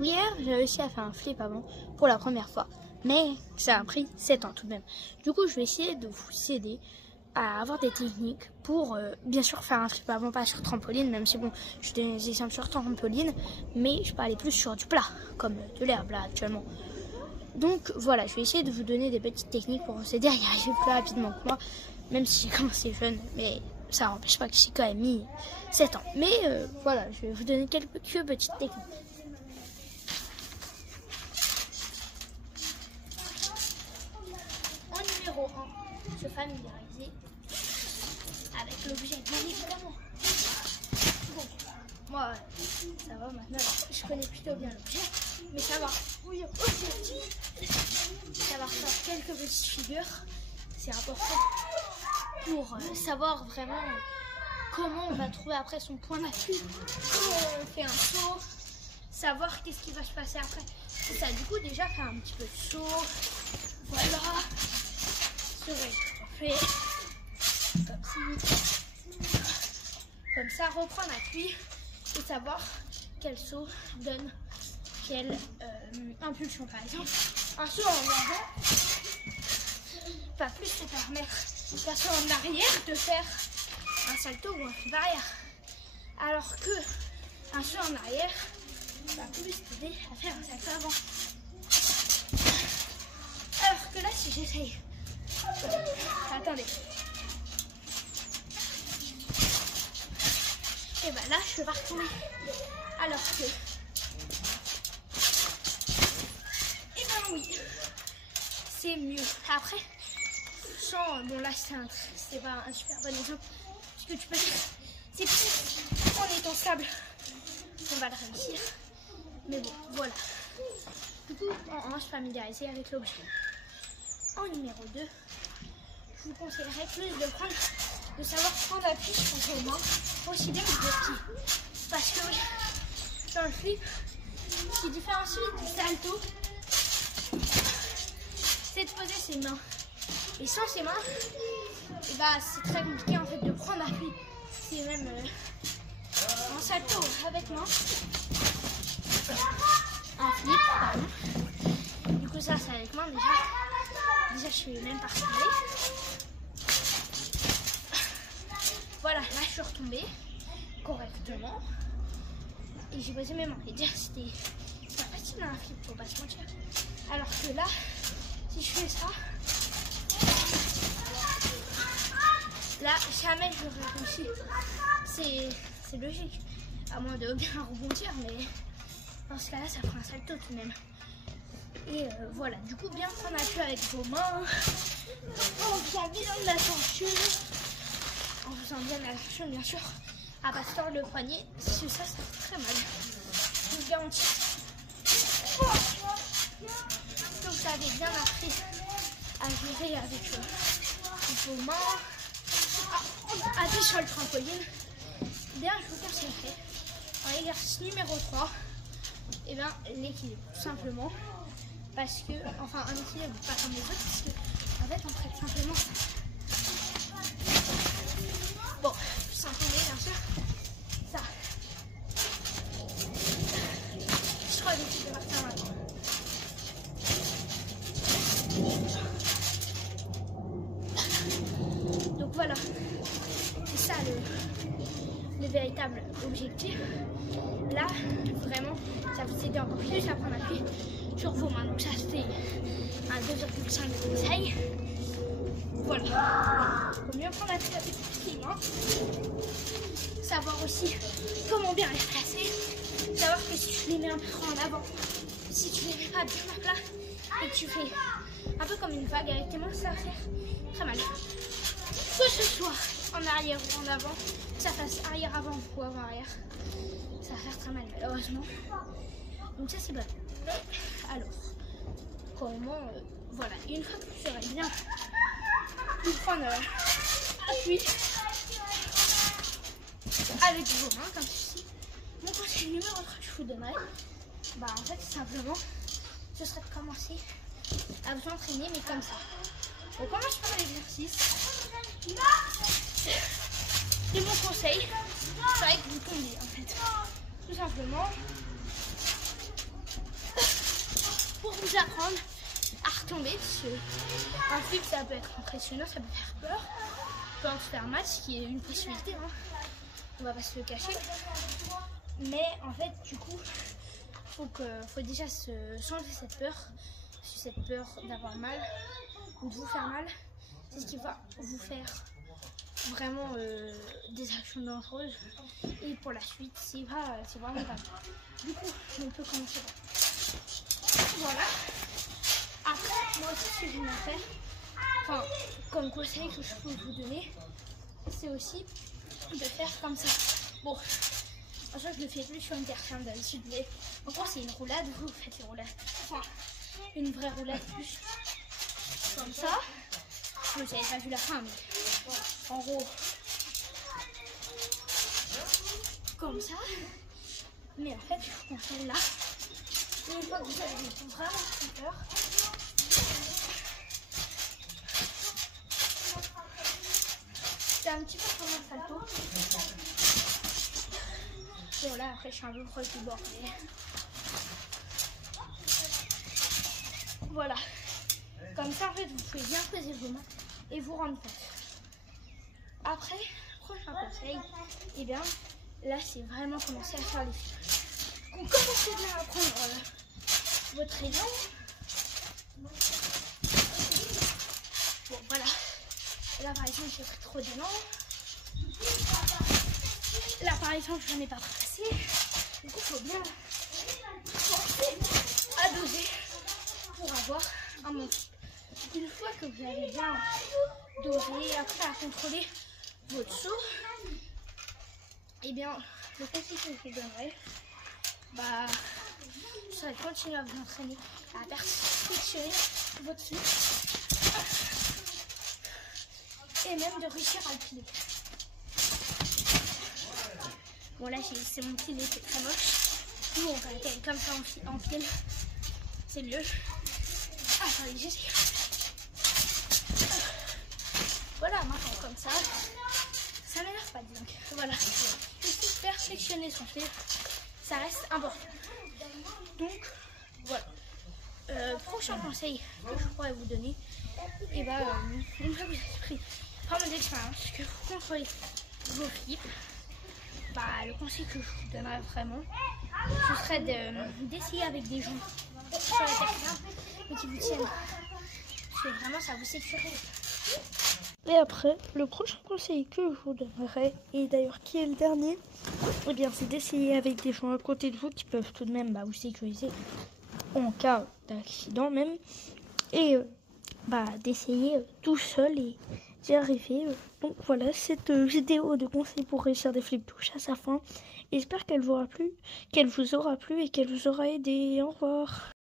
Hier, j'ai réussi à faire un flip avant pour la première fois. Mais ça a pris 7 ans tout de même. Du coup, je vais essayer de vous aider à avoir des techniques pour, bien sûr, faire un flip avant, pas sur trampoline, même si bon, je donne des exemples sur trampoline, mais je peux aller plus sur du plat, comme de l'herbe là actuellement. Donc voilà, je vais essayer de vous donner des petites techniques pour vous aider à y arriver plus rapidement que moi, même si j'ai commencé jeune, mais ça n'empêche pas que j'ai quand même mis 7 ans. Mais voilà, je vais vous donner quelques petites techniques. En numéro 1, se familiariser avec l'objet, bien évidemment. Bon, moi, ça va maintenant, je connais plutôt bien l'objet, mais savoir faire quelques petites figures, c'est important pour savoir vraiment comment on va trouver après son point d'appui, comment on fait un saut, savoir qu'est-ce qui va se passer après. C'est ça, du coup, déjà faire un petit peu de saut, voilà, se réchauffer, comme ça, reprendre appui et savoir quel saut donne quelle impulsion. Par exemple, un saut en avant va plus te permettre qu'un saut en arrière de faire un salto ou un flip arrière, alors que un saut en arrière va plus t'aider à faire un salto avant. Alors que là, si j'essaye, attendez, et ben là je vais pas retomber, alors que et ben oui, c'est mieux. Après, sans, bon là c'est pas un super bon exemple, parce que tu peux dire c'est plus en étant stable qu'on va le réussir, mais bon voilà. Du coup, en 1, se familiariser avec l'objet. En numéro 2, je vous conseillerais plus de savoir prendre appui sur vos mains aussi bien que vos pieds. Parce que oui, dans le flip, ce qui différencie du salto, c'est de poser ses mains. Et sans ses mains, et bah, c'est très compliqué en fait de prendre appui. C'est même en salto avec main, en flip, pardon. Du coup ça c'est avec main déjà je suis même pas retombée. Voilà, là je suis retombée correctement et j'ai posé mes mains. Et dire c'était pas facile un flip, faut pas se mentir. Alors que là, si je fais ça, là jamais j'aurais réussi. C'est logique, à moins de bien rebondir, mais dans ce cas-là ça fera un salto tout de même. Et voilà, du coup bien prendre appui avec vos mains, en faisant bien de l'attention, bien sûr, à pas se tordre le poignet, parce que ça fait très mal, je vous garantis. Donc vous avez bien appris à gérer avec vos mains, à appuyer sur le trampoline. D'ailleurs je vous conseillerais, en exercice numéro 3, et bien l'équilibre, tout simplement. Parce que, enfin un équilibre pas comme les autres, parce que en fait on traite simplement ça. Bon, simplement bien sûr, ça. Je crois que je vais partir maintenant. Donc voilà, c'est ça le véritable objectif. Là, vraiment, ça vous aide encore plus à prendre appui sur vos mains. Donc ça c'est un 2,5 conseil. Voilà. Il faut mieux prendre appui avec les mains. Savoir aussi comment bien les placer. Savoir que si tu les mets un peu trop en avant, si tu les mets pas bien à plat et que tu fais un peu comme une vague avec tes mains, ça va faire très mal. Que ce soit en arrière ou en avant, que ça fasse arrière-avant ou avant-arrière, ça va faire très mal malheureusement. Donc ça c'est bon. Alors, comment, voilà, une fois que vous serez bien, vous prendre appui avec vos mains comme ceci. Mon conseil numéro 3 que je vous donnerai, bah en fait simplement, ce serait de commencer à vous entraîner mais comme ça. On commence par l'exercice. C'est mon conseil, c'est vrai que vous tombez en fait. Tout simplement, vous apprendre à retomber, parce qu'un flip ça peut être impressionnant, ça peut faire peur, peut en se faire mal, ce qui est une possibilité, hein. On va pas se le cacher. Mais en fait, du coup, faut déjà changer cette peur. Parce que cette peur d'avoir mal ou de vous faire mal, c'est ce qui va vous faire vraiment des actions dangereuses. Et pour la suite, c'est vraiment pas bon. Du coup, on peut commencer là. Voilà. Après, moi aussi, ce que je vais faire, enfin, comme conseil que je peux vous donner, c'est aussi de faire comme ça. Bon, en fait, je le fais plus sur une personne d'habitude, mais en gros, c'est une roulade. Vous faites une roulade, enfin, une vraie roulade plus comme ça. Vous n'avez pas vu la fin, mais en gros, comme ça. Mais en fait, je vous conseille là. Et une fois que vous avez vraiment très peur, c'est un petit peu comme un salto. Bon là après je suis un peu proche du bord, mais voilà. Comme ça en fait vous pouvez bien poser vos mains et vous rendre compte. Après, prochain conseil, et bien là c'est vraiment commencer à faire les fils. Donc commencez bien à prendre votre élan. Bon voilà. Là par exemple j'ai pris trop d'élan. Là par exemple j'en ai pas passé. Du coup il faut bien forcer à doser pour avoir un bon flip. Une fois que vous avez bien dosé, après à contrôler votre saut, et bien le conseil que je vous donnerai, ça va continuer à vous entraîner à perfectionner votre flip et même de réussir à le piler. Bon là c'est mon pied, c'est très moche. Nous on va atterrir comme ça en pile. C'est mieux. Attendez, j'essaie. Voilà, maintenant comme ça. Ça m'énerve pas donc. Voilà. Et perfectionner son pied, ça reste important. Donc voilà. Prochain conseil que je pourrais vous donner, et une fois que vous avez pris vraiment d'expérience, que vous contrôlez vos flips, le conseil que je vous donnerais vraiment, ce serait d'essayer avec des gens sur la terre et qui vous tiennent. Parce que vraiment ça vous sécurise. Et après, le prochain conseil que je vous donnerai, et d'ailleurs qui est le dernier, eh bien c'est d'essayer avec des gens à côté de vous qui peuvent tout de même vous sécuriser en cas d'accident même, et d'essayer tout seul et d'y arriver. Donc voilà, cette vidéo de conseils pour réussir des flips touche à sa fin. J'espère qu'elle vous aura plu et qu'elle vous aura aidé. Au revoir.